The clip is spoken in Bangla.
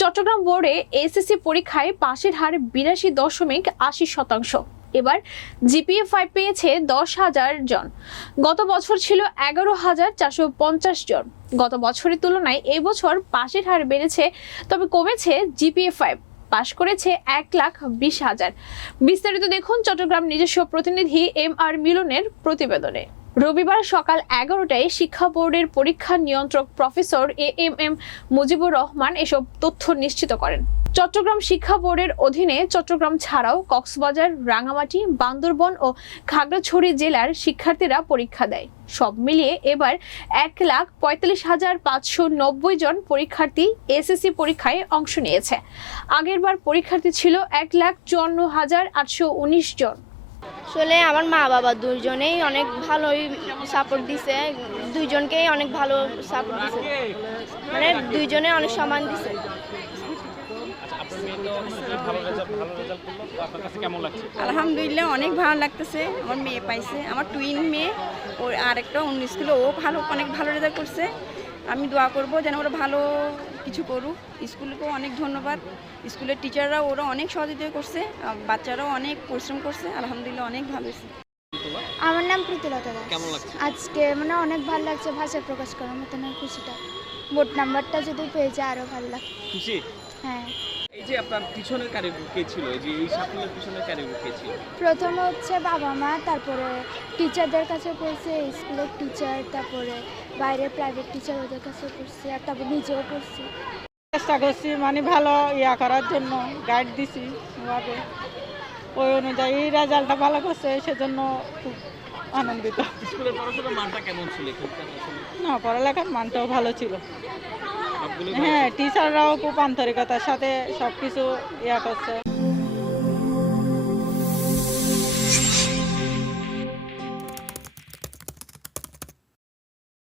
চট্টগ্রাম বোর্ডে এসএসসি পরীক্ষায় পাশের হার ৮২.৮০%। এবার জিপিএ 5 পেয়েছে 10,000 জন। গত বছর ছিল 11,450 জন। গত বছরের তুলনায় এই বছর পাশের হার বেড়েছে, তবে কমেছে জিপিএ 5। পাশ করেছে 1,20,000। বিস্তারিত দেখুন চট্টগ্রাম নিজস্ব প্রতিনিধি MR মিলনের প্রতিবেদনে। রবিবার সকাল 11টায় শিক্ষা বোর্ডের পরীক্ষা নিয়ন্ত্রক প্রফেসর AM মুজিবুর রহমান এসব তথ্য নিশ্চিত করেন। চট্টগ্রাম শিক্ষা বোর্ডের অধীনে চট্টগ্রাম ছাড়াও কক্সবাজার, রাঙামাটি, বান্দরবন ও খাগড়াছড়ি জেলার শিক্ষার্থীরা পরীক্ষা দেয়। সব মিলিয়ে এবার 1,45,590 জন পরীক্ষার্থী এসএসসি পরীক্ষায় অংশ নিয়েছে। আগেরবার পরীক্ষার্থী ছিল 1,54,819 জন। আসলে আমার মা বাবা দুইজনেই অনেক ভালোই সাপোর্ট দিছে, দুইজনকেই অনেক ভালো সাপোর্ট দিছে, মানে দুইজনে অনেক সম্মান দিছে। আলহামদুলিল্লাহ অনেক ভালো লাগতেছে। আমার মেয়ে পাইছে, আমার টুইন মেয়ে, ওর আরেকটা 19 স্কুলে, ও অনেক ভালো রেজাল্ট করছে। আমি দোয়া করব যেন ওরা ভালো কিছু করুক। স্কুলকেও অনেক ধন্যবাদ, স্কুলের টিচাররা ওরা অনেক সহযোগিতা করছে, বাচ্চারাও অনেক পরিশ্রম করছে। আলহামদুলিল্লাহ অনেক ভালো হয়েছে। আমার নাম প্রীতিলতা দাস। কেমন লাগছে আজকে অনেক ভালো লাগছে, ভাষায় প্রকাশ করার মতন খুশিটা। বোর্ড নাম্বারটা যদি পেয়ে যায় আরো ভালো লাগছে। খুশি? হ্যাঁ, এই যে আপনার পিছনের কারিগর কে ছিল, এই যে এই সাফল্যের পিছনের কারিগর কে ছিল? প্রথমে হচ্ছে বাবা মা, তারপরে টিচারদের কাছে পড়ছে, স্কুলের টিচার, তারপরে বাইরের প্রাইভেট টিচার ওদের কাছে পড়ছি, আর তারপর নিজেও পড়ছি। চেষ্টা করছি ভালো করার জন্য, গাইড দিছি ওভাবে, ওই অনুযায়ী রেজাল্টটা ভালো করছে, সেজন্য খুব আনন্দিত। স্কুলের পড়াশোনার মানটা কেমন ছিল এখানকার? আসলে না, পড়ালেখার মানটাও ভালো ছিল। সবগুলো হ্যাঁ, টিচাররাও খুব আন্তরিকতার সাথে সবকিছু করছে।